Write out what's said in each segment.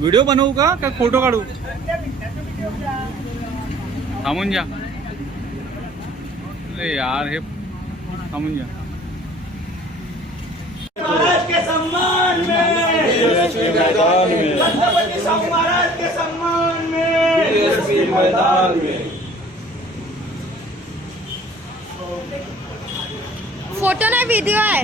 Video बनवू का photo काढू? थांबून जा. अरे यार हे थांबून जा. महाराज के सम्मान में, छत्रपति साहू महाराज के सम्मान में, मैदान में फोटो नाही व्हिडिओ आहे.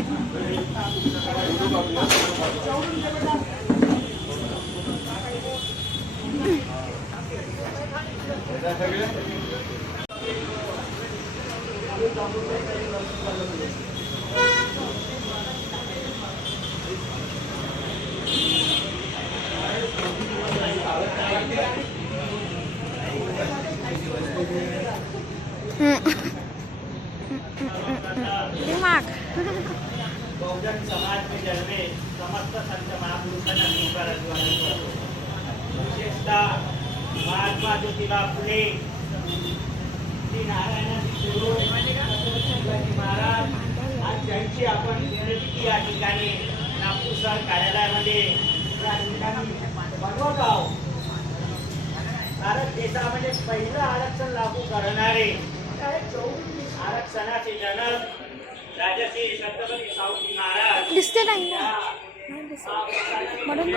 दिमाग बहुजन समाज में जन्मे समस्त संत महापुरुषांना स्वीकार विशेषतः महात्मा ज्योतिबा फुले, श्री नारायण शिवाजी महाराज आज त्यांची आपण स्मृती या ठिकाणी नागपूर शहर कार्यालयामध्ये या ठिकाणी बनवत आहोत. भारत देशामध्ये पहिलं आरक्षण लागू करणारे आरक्षणाचे जनक राजश्री छत्रपती साहूजी महाराज दिसते नाही म्हणून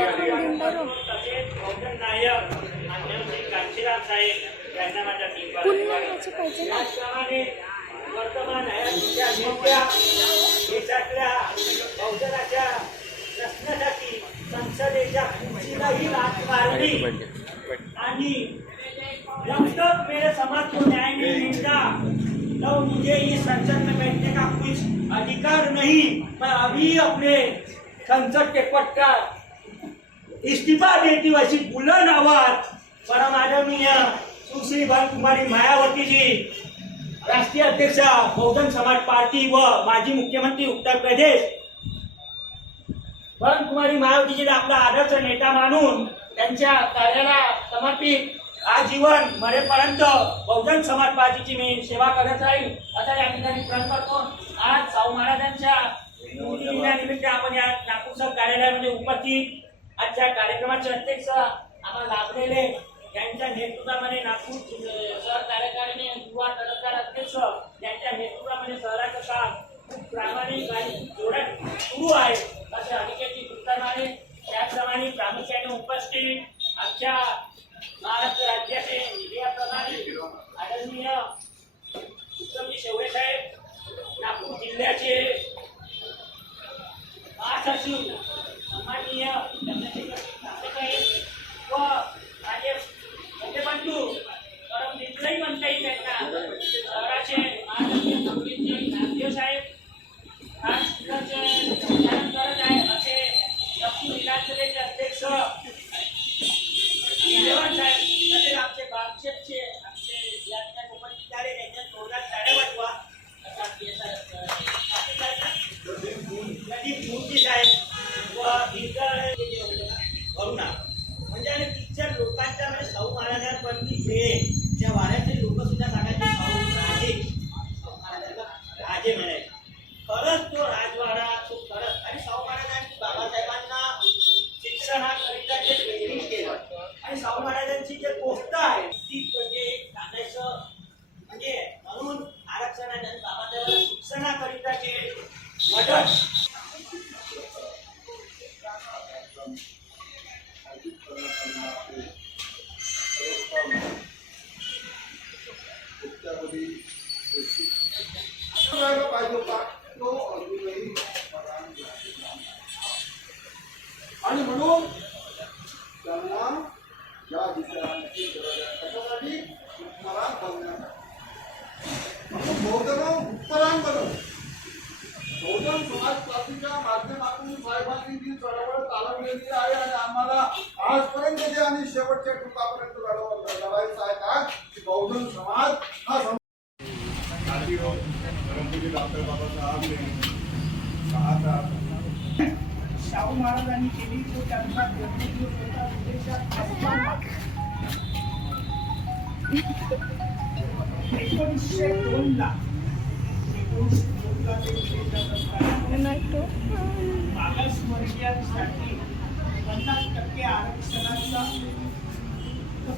तसेच बहुजन नायक माननीय श्री कांशीराम साहेब यांना माझ्या त्याचप्रमाणे वर्तमान हयातीच्या नेत्या देशातल्या बहुजनाच्या प्रश्नासाठी संसदेच्या खुर्चीलाही लाथ मारली आणि जब तक मेरे समाज को न्याय नहीं मिलता तो मुझे इस संसद में बैठने का कुछ अधिकार नहीं. मैं अभी अपने संसद के पद का इस्तीफा देती हूँ. ऐसी बुलंद आवाज परम आदरणीय सुश्री कुमारी मायावती जी, राष्ट्रीय अध्यक्ष बहुजन समाज पार्टी व माजी मुख्यमंत्री उत्तर प्रदेश कुमारी मायावती जी आपला आदर्श नेता मानून त्यांच्या कार्याला समर्पित आजीवन मरेपर्यंत बहुजन समाज पार्टीची मी सेवा करत राहील असा या ठिकाणी प्रण करतो. आज साहू महाराजांच्या निमित्त आपण या नागपूर शहर कार्यालयामध्ये उपस्थित आजच्या कार्यक्रमाचे अध्यक्ष आम्हाला लाभलेले यांच्या नेतृत्वामध्ये नागपूर शहर कार्यालयाने युवा तडफदार अध्यक्ष यांच्या नेतृत्वामध्ये शहराचं काम खूप प्रामाणिक आणि जोरात सुरू आहे असे अनिकेतजी उत्तरमाने. त्याचप्रमाणे प्रामुख्याने उपस्थित आमच्या महाराष्ट्र राज्याचे याप्रमाणे आदरणीय उत्तमजी शेवळे साहेब, नागपूर जिल्ह्याचे महासचिव सन्माननीय व माझे मोठे बंधू परम मित्रही म्हणता येईल त्यांना शहराचे महाराष्ट्रीय काँग्रेसचे नामदेव साहेब आज संचालन करत आहे असे दक्षिण विधानसभेचे अध्यक्ष तसेच आमचे बागशेतचे आमचे याच्या उपस्थित आले त्यांच्या जोरदार साड्या वाजवा असा प्रदीप मूर्ती साहेब व इतर करुणा म्हणजे आणि तिथच्या लोकांच्या म्हणजे शाहू महाराजांवरती प्रेम त्या वाड्याचे लोक सुद्धा सांगायचे शाहू महाराजांना राजे म्हणायचे. खरंच तो राजवाडा तो खरंच आणि शाहू महाराजांनी बाबासाहेबांना शिक्षणाकरिता जे प्रेरित केलं आणि शाहू महाराजांची जे गोष्ट आहे ती म्हणजे सांगायचं म्हणजे म्हणून आरक्षणाच्या आणि बाबासाहेबांना शिक्षणाकरिता जे मदत आणि म्हणून त्यांना या विचारांची गरज आहे. कशासाठी? उत्तरान बनवण्यासाठी. बहुजन उत्तरान बनव बहुजन समाज पार्टीच्या माध्यमातून साहेबांनी जी चळवळ चालवलेली आहे आणि आम्हाला आजपर्यंत जे आम्ही शेवटच्या टुकापर्यंत लढायचं आहे का की बहुजन समाज हा डॉक्टर बाबासाहेब शाहू महाराजांनी केली तो त्यांचा जन्मदिवस होता विदेशात 1902 ला मागासवर्गीयांसाठी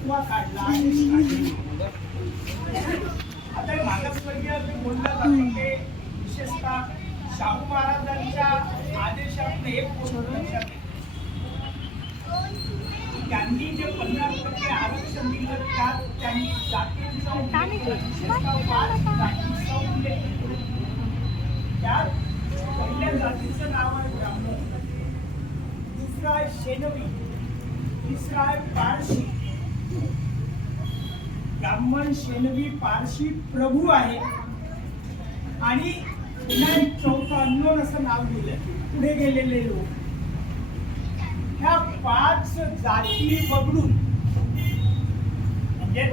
फतवा काढला आदेश काढले. आता हे मागासवर्गीय जे बोललं जातं ते विशेषतः शाहू महाराजांच्या आदेशातून एक गोष्ट लक्षात येते. त्यांनी जे 50% आरक्षण दिलं त्यात त्यांनी जातींचा उल्लेख केला. विशेषतः 5 जातींचा उल्लेख केला. त्यात पहिल्या जातीचं नाव आहे ब्राह्मण, दुसरा आहे शेनवी, तिसरा आहे पारशी. ब्राह्मण, शेनवी, पारशी प्रभू आहे आणि पुन्हा एक चौथा अननोन असं नाव दिलं. पुढे गेलेले लोक ह्या 5 जाती वगळून म्हणजे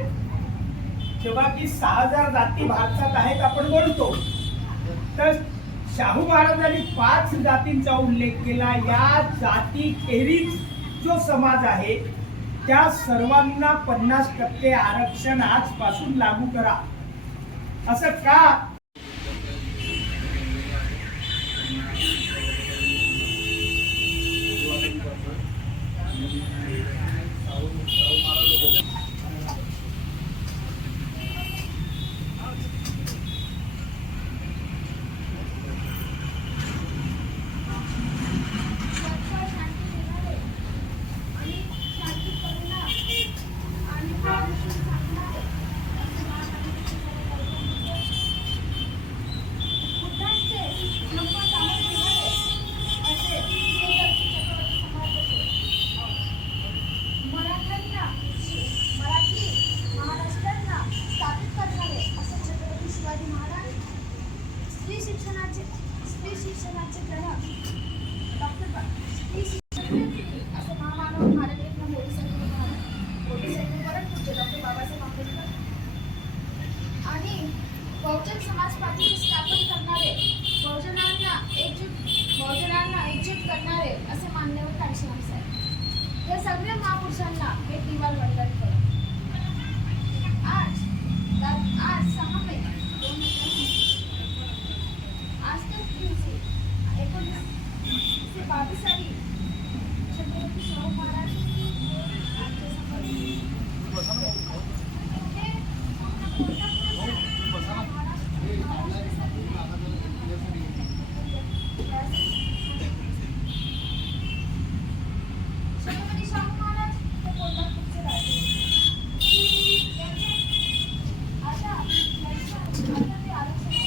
जेव्हा की 6000 जाती भारतात आहेत आपण बोलतो, तर शाहू महाराजांनी 5 जातींचा उल्लेख केला. या जाती खेरीज जो समाज आहे त्या सर्वांना 50% आरक्षण आजपासून लागू करा. असं का? स्त्री शिक्षणाचे जनक डॉक्टर असं महामानव भारतरत्न मोदी साहेब डॉक्टर बाबासाहेब आंबेडकर आणि बहुजन समाज पार्टीची स्थापन करणारे, बहुजनांना एकजूट करणारे असे मान्यवर काळशीराम साहेब, या सगळ्या महापुरुषांना हे दिवाळ वंदन करू. आज 6 मे 2020 आज त्याच दिवशी 1922 साली छत्रपती शाहू महाराज छत्रपती शाहू महाराज हे कोल्हापूरचे राजे. आता ते आरक्षण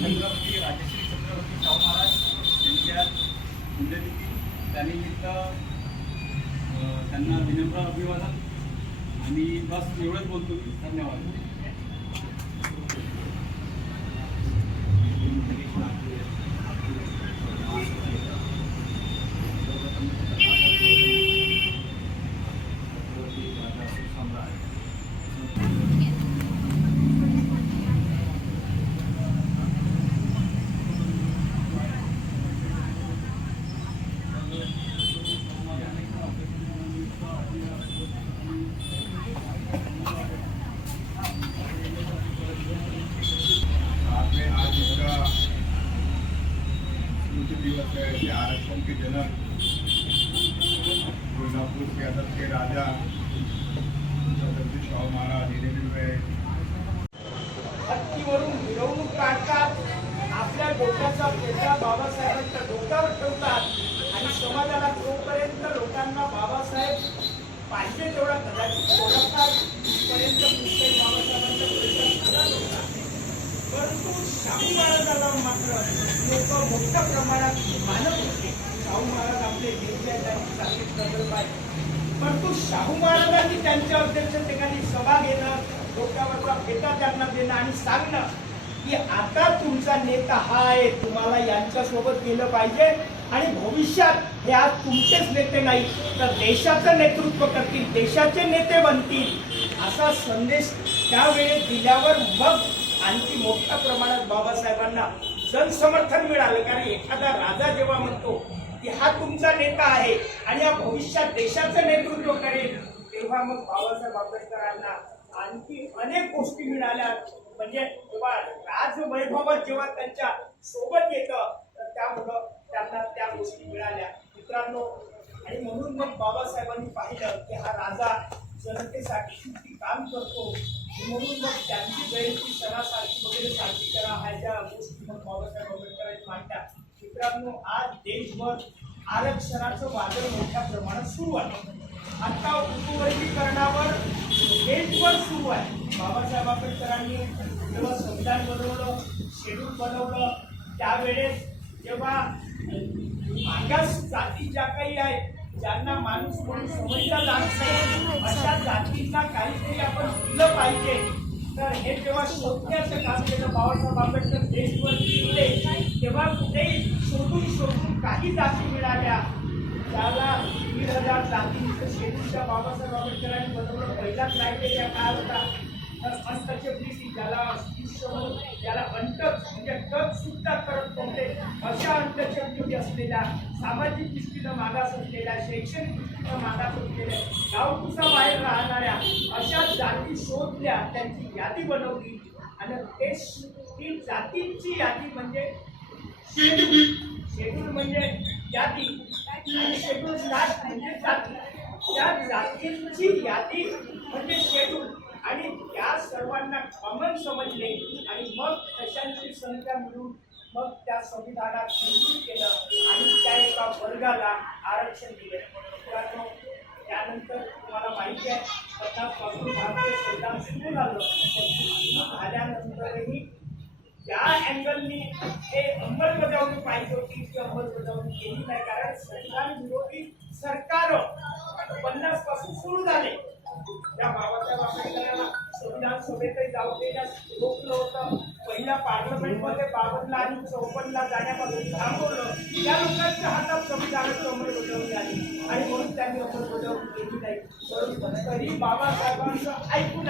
छत्रपती राजश्री छत्रपती शाहू महाराज यांच्या पुण्यतिथी त्यानिमित्त त्यांना विनम्र अभिवादन आणि बस एवढंच बोलतो मी. धन्यवाद. दिवस है कि आरक्षण के जनक कोल्हापुर के अदब के राजा छत्रपती शाहू महाराज हिरेबिंदू हत्तीवरून मिरवणूक काढतात, आपल्या डोक्याचा पेटा बाबासाहेबांच्या डोक्यावर ठेवतात आणि समाजाला जोपर्यंत लोकांना बाबासाहेब पाहिजे तेवढा कदाचित ओळखतात तिथपर्यंत कुठल्याही बाबासाहेबांच्या पुढे होतात. परंतु शाहू महाराजांना मात्र लोक मोठ्या प्रमाणात मानत होते. शाहू महाराज आपले नेते आहेत, त्यांची चांगली प्रगल्भ आहे. परंतु शाहू महाराजांनी त्यांच्या अध्यक्षतेखाली सभा घेणं, डोक्यावरचा फेटा त्यांना देणं आणि सांगणं की आता तुमचा नेता हा आहे, तुम्हाला यांच्यासोबत गेलं पाहिजे आणि भविष्यात हे आज तुमचेच नेते नाही तर देशाचं नेतृत्व करतील, देशाचे नेते बनतील असा संदेश त्यावेळी दिल्यावर मग आणखी मोठ्या प्रमाणात बाबासाहेबांना जनसमर्थन मिळालं. कारण एखादा राजा जेव्हा म्हणतो की हा तुमचा नेता आहे आणि या भविष्यात देशाचं नेतृत्व करेल, तेव्हा मग बाबासाहेब आंबेडकरांना आणखी अनेक गोष्टी मिळाल्या. म्हणजे जेव्हा राजवैभवात जेव्हा त्यांच्या सोबत येतं तर त्यामुळं त्यांना त्या गोष्टी मिळाल्या मित्रांनो. आणि म्हणून मग बाबासाहेबांनी पाहिलं की हा राजा जनतेसाठी किती काम करतो, म्हणून मग त्यांची जयंती सणासारखी वगैरे सारखी करा, ह्या ज्या गोष्टी मग बाबासाहेब आंबेडकरांनी मांडल्या. मित्रांनो, आज देशभर आरक्षणाचं वादळ मोठ्या प्रमाणात सुरू आहे. आता उपवर्गीकरणावर देशभर सुरू आहे. बाबासाहेब आंबेडकरांनी जेव्हा संविधान बनवलं, शेड्यूल बनवलं, त्यावेळेस जेव्हा मागास जाती ज्या काही आहेत, ज्यांना माणूस म्हणून समजला जात नाही, अशा जातींना काहीतरी आपण दिलं पाहिजे. तर हे जेव्हा शोधण्याचं काम केलं बाबासाहेब आंबेडकर देशभर फिरले, तेव्हा कुठेही शोधून काही जाती मिळाल्या. त्याला 1,000 जातींचं शेड्यूलच्या बाबासाहेब आंबेडकरांनी बनवलं. पहिलाच राहिलेल्या काळ होता. तर अनटचेबिलिटी ज्याला ज्याला अनटच म्हणजे टच सुद्धा करत नव्हते, अशा अनटचेबिलिटी असलेल्या, सामाजिक दृष्टीनं मागास असलेल्या, शैक्षणिक दृष्टीनं मागास असलेल्या, गावकुसा बाहेर राहणाऱ्या अशा जाती शोधल्या, त्यांची यादी बनवली आणि ती जातींची यादी म्हणजे शेड्यूल म्हणजे यादी आणि शेड्यूल कास्ट म्हणजे जाती. त्या जातींची यादी म्हणजे शेड्यूल आणि त्या सर्वांना कॉमन समजले आणि मग तशांची संख्या मिळून मग त्या संविधानात मंजूर केलं आणि त्या एका वर्गाला आरक्षण दिले. मित्रांनो, त्यानंतर तुम्हाला माहिती आहे 50 पासून भारतीय संविधान सुरू झालं. सुरू झाल्यानंतरही ज्या अँगलनी हे अंमलबजावणी पाहिजे होती ती अंमलबजावणी केली नाही. कारण संविधान विरोधी सरकार 50 पासून सुरू झाले. त्या बाबासाहेब आंबेडकरांना संविधान सभेतही जाऊ देण्यास रोखलं होतं. पहिल्या पार्लमेंटमध्ये 52 आणि 54 जाण्यापासून थांबवलं. त्या लोकांच्या हातात संविधानाची अंमलबजावणी आली आणि म्हणून त्यांनी अंमलबजावणी केली नाही. परंतु तरी बाबासाहेबांचं ऐकून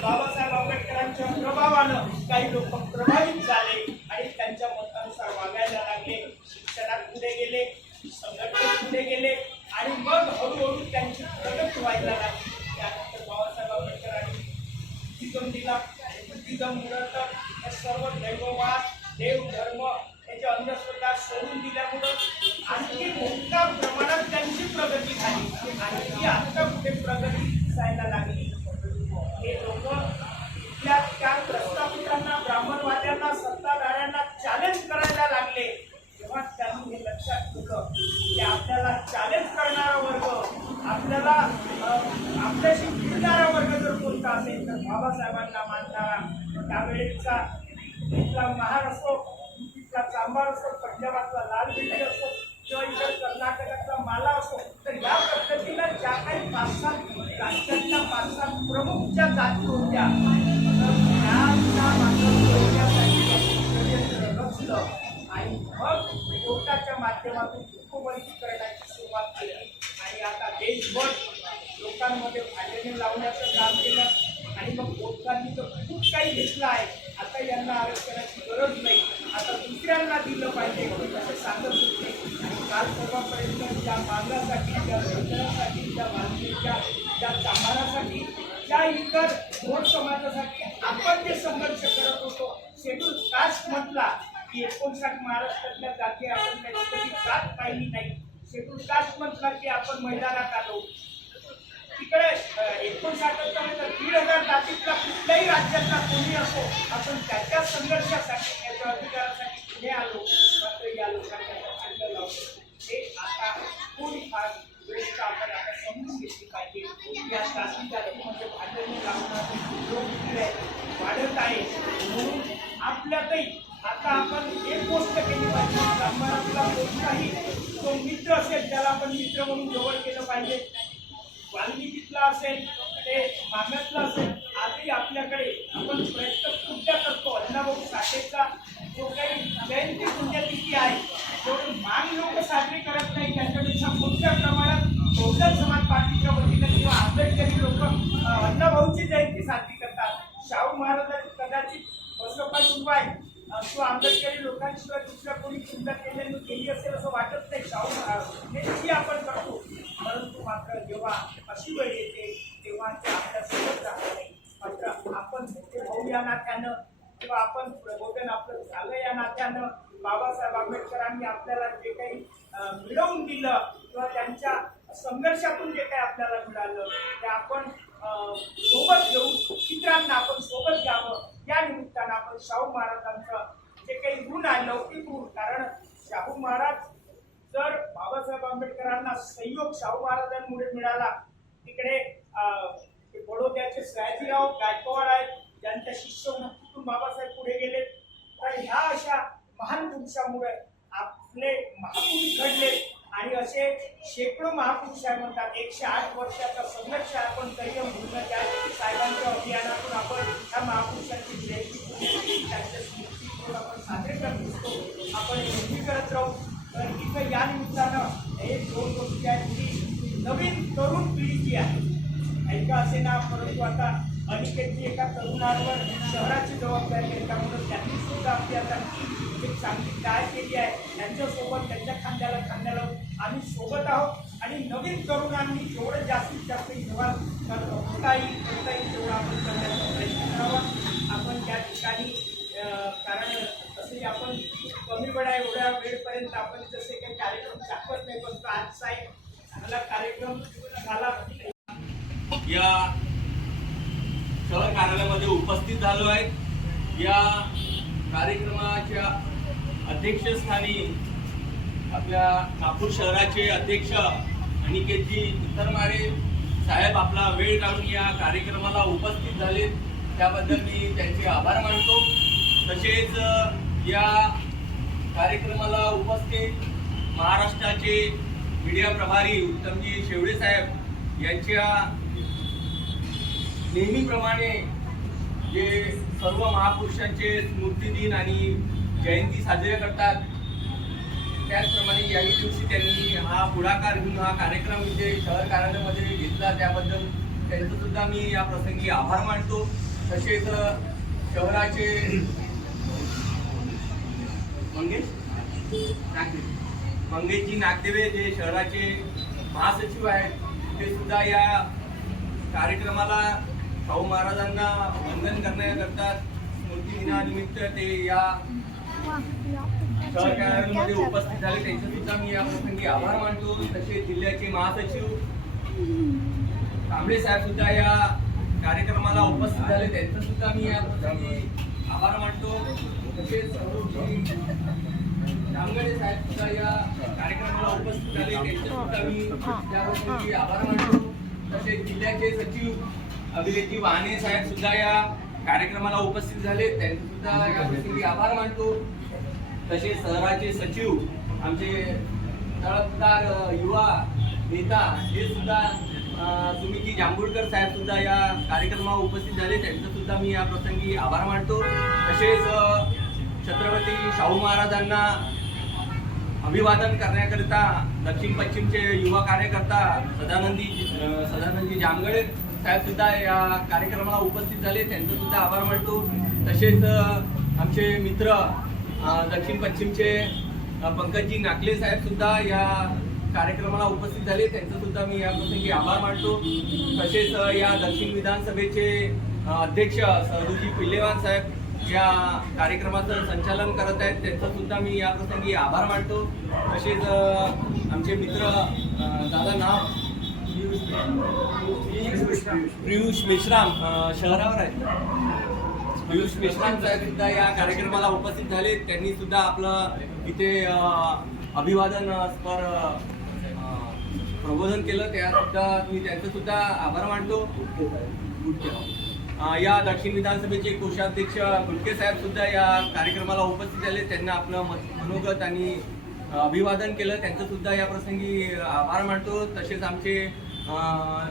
बाबासाहेब आंबेडकरांच्या प्रभावानं काही लोक प्रभावित झाले आणि त्यांच्या मतानुसार वागायला लागले. शिक्षणात पुढे गेले, संघटनेत पुढे गेले आणि मग हळूहळू त्यांची प्रगती व्हायला लागली. त्यानंतर बाबासाहेब आंबेडकरांनी बुद्धिझम दिला. बुद्धिझम मुळात सर्व दैववाद, देव धर्म याची अंधश्रद्धा सोडून दिल्यामुळं आणखी मोठ्या प्रमाणात त्यांची प्रगती झाली आणि आता कुठे प्रगती दिसायला लागली. हे लोक इथल्या त्या प्रस्थापितांना, ब्राह्मणवाद्यांना, सत्ताधाऱ्यांना चॅलेंज करायला लागले. तेव्हा त्यांनी हे लक्षात ठेवलं की आपल्याला चॅलेंज करणारा वर्ग, आपल्याला आपल्याशी भिडणारा वर्ग जर कोणता असेल तर बाबासाहेबांना मानणारा. त्यावेळेचा इथला महार असो, तिथला चांभार असो, पंजाबातला लाल बेटी असो किंवा इतर कर्नाटकातला माला असो, तर या पद्धतीनं ज्या काही 5-7 राज्यातल्या 5-7 प्रमुख ज्या जाती होत्या रचलं आणि मग कोर्टाच्या माध्यमातून उपवर्गीकरणाची सुरुवात केली आणि आता देशभर लोकांमध्ये भांडणे लावण्याचं काम केलं आणि मग कोर्टांनी तर खूप काही घेतलं आहे. आता यांना आरक्षणाची गरज नाही, आता दुसऱ्यांना दिलं पाहिजे असे सांगत होते. आणि काल परवापर्यंत ज्या मागण्यासाठी, ज्या रचण्यासाठी, ज्या मागणीच्या, ज्या चांभारासाठी, ज्या इतर भोट समाजासाठी आपण जे संघर्ष करत होतो, शेड्यूल कास्ट म्हटला की 59 महाराष्ट्रातल्या जाती आपण कधी जात पाहिली नाही. शेड्यूल कास्ट म्हटला की आपण मैदानात आलो. तिकडे 59 1,500 जातीतला कुठल्याही राज्यातला कोणी असो, आपण त्याच्या संघर्षासाठी, त्याच्या अधिकारासाठी पुढे आलो. मात्र या लोकांना भांडण लावलं. हे आता थोडीफार गोष्ट आपण आता समजून घेतली पाहिजे. या जाती जातीमध्ये भांडणे लावणारे लोक वाढत आहे. म्हणून आपल्यातही आता आपण एक गोष्ट केली पाहिजे, समाजातला कोणताही तो मित्र असेल त्याला आपण मित्र म्हणून जवळ केलं पाहिजे. वाल्मिकीतला असेल ते मागातला असेल, आजही आपल्याकडे आपण प्रयत्न कुठल्या करतो. अण्णाभाऊ साठेचा जो काही जयंती पुण्यतिथी आहे जेवढे मान लोक साजरे करत नाही त्याच्यापेक्षा मोठ्या प्रमाणात बहुजन समाज पार्टीच्या वतीनं किंवा आंबेडकरी लोक अण्णाभाऊची जयंती साजरी करतात. शाहू महाराजांनी कदाचित बसवशिवाय किंवा आंबेडकरी लोकांशिवाय दुसऱ्या कोणी चिंता केली असेल असं वाटत नाही. शाहू महाराज हे आपण करतो, परंतु मात्र जेव्हा अशी वेळ येते तेव्हा ते आपल्या सोबत राहत नाही. मात्र आपण मोठे भाऊ या नात्यानं किंवा आपण प्रबोधन आपलं झालं या नात्यानं बाबासाहेब आंबेडकरांनी आपल्याला जे काही मिळवून दिलं किंवा त्यांच्या संघर्षातून जे काही आपल्याला मिळालं ते आपण सोबत घेऊन इतरांना आपण सोबत घ्यावं. या निमित्तानं आपण शाहू महाराजांचं जे काही गुण आहे लौकिक गुण, कारण शाहू महाराज जर बाबासाहेब आंबेडकरांना संयोग शाहू महाराजांमुळे मिळाला, तिकडे बडोद्याचे सयाजीराव गायकवाड आहेत ज्यांच्या शिष्यवृत्तीतून बाबासाहेब पुढे गेले, तर ह्या अशा महान पुरुषामुळे आपले महापुरुष घडले. आणि असे शेकडो महापुरुष आहे म्हणतात. 108 वर्षाचा संघर्ष आपण करियम भूलनं त्या साहेबांच्या अभियानातून आपण ह्या महापुरुषांची जयंती त्यांच्या स्मृती आपण साजरे करत असतो. आपण नेहमी करत राहू. तर इथं या निमित्तानं हे दोन गोष्टी आहेत की नवीन तरुण पिढी जी आहे ऐका असे ना, परंतु आता अनिकेतची एका तरुणावर शहराची जबाबदारी आहे, त्यामुळे त्यांनी सुद्धा आपली आता एक चांगली काय केली आहे. त्यांच्यासोबत त्यांच्या खांद्याला आम्ही सोबत आहोत आणि नवीन तरुणांनी जेवढं जास्तीत जास्त व्यवहार होता येईल तेवढा आपण करण्याचा प्रयत्न करावा. आपण त्या ठिकाणी कारण तसे आपण कमी वेळा एवढ्या वेळपर्यंत आपण जसे काही कार्यक्रम दाखवत नाही, पण आजचा एक चांगला कार्यक्रम झाला. या शहर कार्यालयामध्ये उपस्थित झालो आहे. या कार्यक्रमाच्या अध्यक्षस्थानी आपल्या नागपूर शहराचे अध्यक्ष अनिकेतजी इतरमारे साहेब आपला वेळ काढून या कार्यक्रमाला उपस्थित झाले, त्याबद्दल मी त्यांचे आभार मानतो. तसेच या कार्यक्रमाला उपस्थित महाराष्ट्राचे मीडिया प्रभारी उत्तमजी शेवडे साहेब यांच्या नेहमीप्रमाणे जे सर्व महापुरुषांचे स्मृतिदिन आणि जयंती साजरे करतात त्याचप्रमाणे याही दिवशी त्यांनी हा पुढाकार घेऊन हा कार्यक्रम इथे शहर कार्यालयामध्ये घेतला, त्याबद्दल त्यांचं सुद्धा मी या प्रसंगी आभार मानतो. तसेच शहराचे मंगेशजी नागदेवे जे शहराचे महासचिव आहेत ते सुद्धा या कार्यक्रमाला शाहू महाराजांना वंदन करण्याकरता स्मृती दिनानिमित्त ते या शहर कार्यालयामध्ये उपस्थित झाले, त्यांचे सुद्धा मी या प्रसंगी आभार मानतो. तसेच जिल्ह्याचे महासचिव कांबळे साहेब सुद्धा या कार्यक्रमाला उपस्थित झाले, त्यांचं सुद्धा मी या प्रसंगी आभार मानतो. तसेच जामगडे साहेब सुद्धा या कार्यक्रमाला उपस्थित झाले, त्यांचे सुद्धा मी या प्रसंगी आभार मानतो. तसेच जिल्ह्याचे सचिव अभिलेखजी वाहने साहेब सुद्धा या कार्यक्रमाला उपस्थित झाले, त्यांचे सुद्धा या प्रसंगी आभार मानतो. तसेच शहराचे सचिव आमचे तळपदार युवा नेता हे सुद्धा सुमिती जांभूळकर साहेब सुद्धा या कार्यक्रमाला उपस्थित झाले, त्यांचं सुद्धा मी या प्रसंगी आभार मानतो. तसेच छत्रपती शाहू महाराजांना अभिवादन करण्याकरिता दक्षिण पश्चिमचे युवा कार्यकर्ता सदानंदजी जामगडे साहेब सुद्धा या कार्यक्रमाला उपस्थित झाले, त्यांचं सुद्धा आभार मानतो. तसेच आमचे मित्र दक्षिण पश्चिमचे पंकजजी नाकले साहेब सुद्धा या कार्यक्रमाला उपस्थित झाले, त्यांचं सुद्धा मी या प्रसंगी आभार मानतो. तसेच या दक्षिण विधानसभेचे अध्यक्ष सदुजी पिल्लेवान साहेब या कार्यक्रमाचं संचालन करत आहेत, त्यांचं सुद्धा मी या प्रसंगी आभार मानतो. तसेच आमचे मित्र दादा नाव पियुष मेश्राम शहरावर आहेत, पियुष मेश्राम साहेब सुद्धा या कार्यक्रमाला उपस्थित झाले, त्यांनी सुद्धा आपलं इथे अभिवादन स्पर प्रबोधन केलं, त्या सुद्धा मी त्यांचं सुद्धा आभार मानतो. या दक्षिण विधानसभेचे कोषाध्यक्ष गुटके साहेब सुद्धा या कार्यक्रमाला उपस्थित झाले. त्यांना आपलं मनोगत आणि अभिवादन केलं. त्यांचं सुद्धा या प्रसंगी आभार मानतो. तसेच आमचे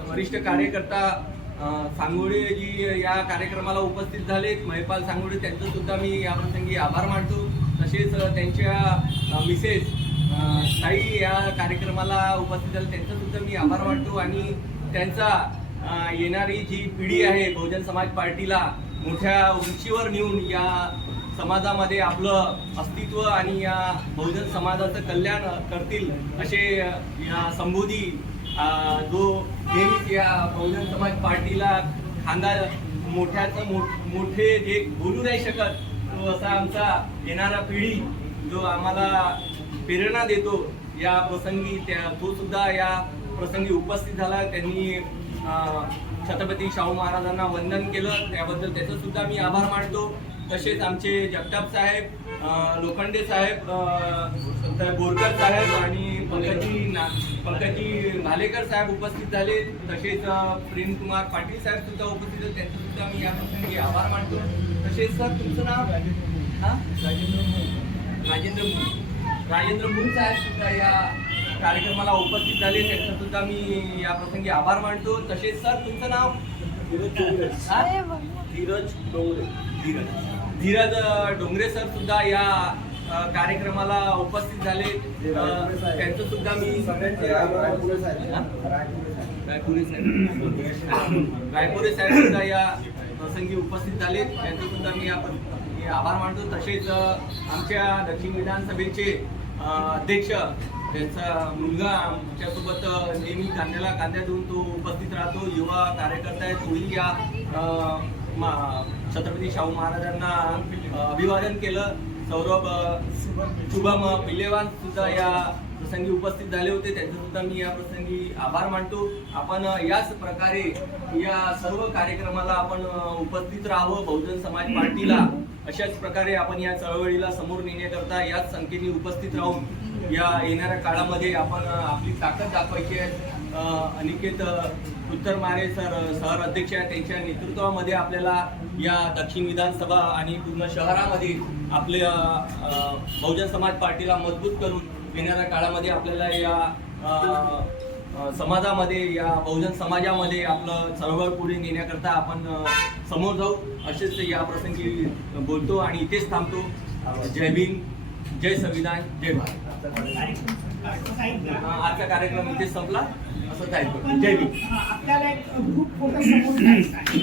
वरिष्ठ कार्यकर्ता सांगोळे जी या कार्यक्रमाला उपस्थित झालेत, महिपाल सांगोळे, त्यांचं सुद्धा मी या प्रसंगी आभार मानतो. तसेच त्यांच्या मिसेस ताई या कार्यक्रमाला उपस्थित झाले, त्यांचं सुद्धा मी आभार मानतो. आणि त्यांचा येणारी जी पिढी आहे बहुजन समाज पार्टीला मोठ्या उंचीवर नेऊन या समाजामध्ये आपलं अस्तित्व आणि या बहुजन समाजाचं कल्याण करतील असे या संबोधी जो नेहमीच या बहुजन समाज पार्टीला खांदा मोठे जे बोलू नाही शकत, तो असा आमचा येणारा पिढी जो आम्हाला प्रेरणा देतो या प्रसंगी तो सुद्धा या प्रसंगी उपस्थित झाला. त्यांनी छत्रपती शाहू महाराजांना वंदन केलं, त्याबद्दल त्याचं सुद्धा मी आभार मानतो. तसेच आमचे जगताप साहेब, लोखंडे साहेब, बोरकर साहेब आणि पंकजी भालेकर साहेब उपस्थित झाले. तसेच प्रेमकुमार पाटील साहेब सुद्धा उपस्थित झाले, त्यांचं सुद्धा मी या प्रसंगी आभार मानतो. तसेच सर तुमचं नाव राजेंद्र मुन साहेब सुद्धा या कार्यक्रमाला उपस्थित झाले, त्यांचं सुद्धा मी या प्रसंगी आभार मानतो. तसेच सर तुमचं नाव धीरज डोंगरे सर सुद्धा या कार्यक्रमाला उपस्थित झाले, त्यांचं सुद्धा मी रायपुरे साहेब सुद्धा या प्रसंगी उपस्थित झाले, त्यांचं सुद्धा मी आभार मानतो. तसेच आमच्या दक्षिण विधानसभेचे अध्यक्ष, त्यांचा मुलगा आमच्यासोबत नेहमी कांद्याला कांद्या देऊन तो उपस्थित राहतो, युवा कार्यकर्ता आहे, तोही या छत्रपती शाहू महाराजांना अभिवादन केलं. सौरभ शुभम पिल्लेवान सुद्धा या प्रसंगी उपस्थित झाले होते, त्यांचं सुद्धा मी या प्रसंगी आभार मानतो. आपण याच प्रकारे या सर्व कार्यक्रमाला आपण उपस्थित राहावं. बहुजन समाज पार्टीला अशाच प्रकारे आपण या चळवळीला समोर नेण्याकरता याच संख्येने उपस्थित राहून या येणाऱ्या काळामध्ये आपण आपली ताकद दाखवायची आहे. अनिकेत उत्तरमारे शहर अध्यक्ष आहेत, त्यांच्या नेतृत्वामध्ये आपल्याला या दक्षिण विधानसभा आणि पूर्ण शहरामध्ये आपल्या बहुजन समाज पार्टीला मजबूत करून येणाऱ्या काळामध्ये आपल्याला या समाजामध्ये, या बहुजन समाजामध्ये आपलं चळवळ पुढे नेण्याकरता आपण समोर जाऊ, असेच या प्रसंगी बोलतो आणि इथेच थांबतो. जय भीम, जय संविधान, जय भारत. आजचा कार्यक्रम इथेच संपला असं जाईल. जय भीम. आपल्याला एक ग्रुप फोटो समोर घ्यायचा आहे.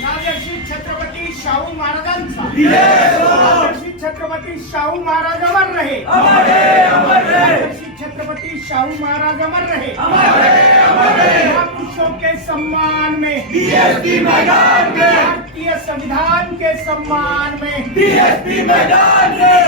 राजर्षी छत्रपती शाहू महाराजांचा, राजर्षी छत्रपती शाहू महाराज अमर रहे, राजर्षी छत्रपती शाहू महाराज अमर रहे, महापुरुषों के सम्मान में डीएसपी मैदान में, भारतीय संविधान के सम्मान में डीएसपी मैदान में,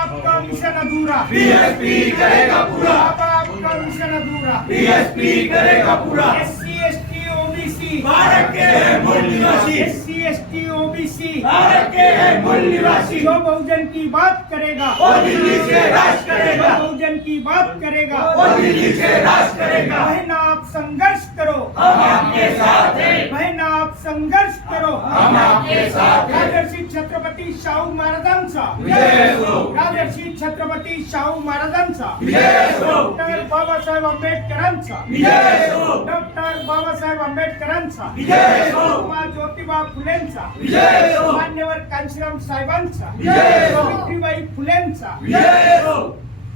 आपका मिशन अधूरा डीएसपी करेगा पूरा, आपका मिशन अधूरा डीएसपी करेगा पूरा. SC/ST OBC भारत के हैं मूल निवासी, SC/ST OBC भारत के हैं मूल निवासी. जो बहुजन की बात करेगा वो दिल्ली से राज करेगा, बहुजन की बात करेगा वो दिल्ली से राज करेगा. बहन आप संघर्ष करो, हम आपके साथ हैं. बहन आप संघर्ष करो, हम आपके साथ हैं. राजर्षी छत्रपती शाहू महाराजांचा विजय हो, राजर्षी छत्रपती शाहू महाराजांचा विजय हो, डॉक्टर बाबासाहेब आंबेडकरांचा विजय हो, डॉक्टर बाबासाहेब आंबेडकरांचा विजय हो, ज्योतिबा फुलेंचा विजय हो, मान्यवर कांशीराम साहेबांचा विजय हो, सावित्रीबाई फुलेंचा विजय हो,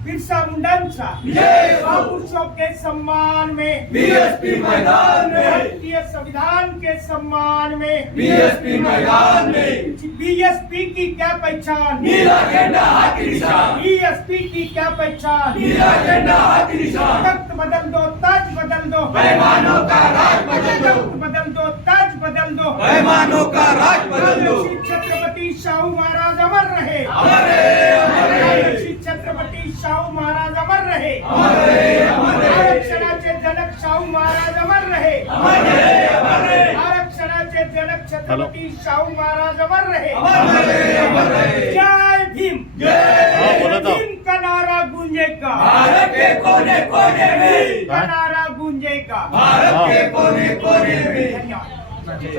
बिरसा मुंडांचा विजय हो. महापुरुषों के सम्मान में बीएसपी मैदान में, भारतीय संविधान के सम्मान में बीएसपी मैदान में. बीएसपी की क्या पहचान? नीला झंडा हाथ की निशान. बीएसपी की क्या पहचान? नीला झंडा हाथ की निशान. तख्त बदल दो, ताज बदल दो, बेईमानों का राज बदल दो. तख्त बदल दो, ताज बदल दो, बेईमानों का राज बदल दो. छत्रपति शाहू महाराज अमर रहे, अमर रहे, अमर रहे. छत्रपति शाहू महाराज अमर रहे, अमर रहे, अमर रहे. आरक्षणाचे जनक शाहू महाराज अमर रहे, अमर रहे, अमर रहे. आरक्षणाचे जनक छत्रपती शाहू महाराज अमर रहे, अमर रहे, अमर रहे. जय भीम, जय भीम का नारा गूंजेगा भारत के कोने कोने में, का नारा गूंजेगा म्हणजे का भारत के कोने कोने में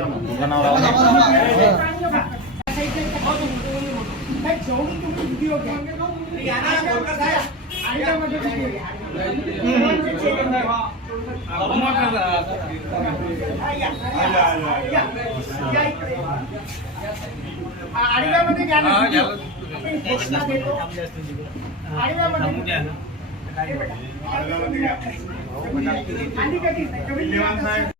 नाही, जेवढी तुम्ही व्हिडिओ घ्या आणि त्यामध्ये व्हिडिओ घ्या. या इकडे. आडव्यामध्ये घ्या ना व्हिडिओ. आपण घोषणा देतो. आडव्यामध्ये हे बघा. आणि कधीच नाही. कमीत कमी आता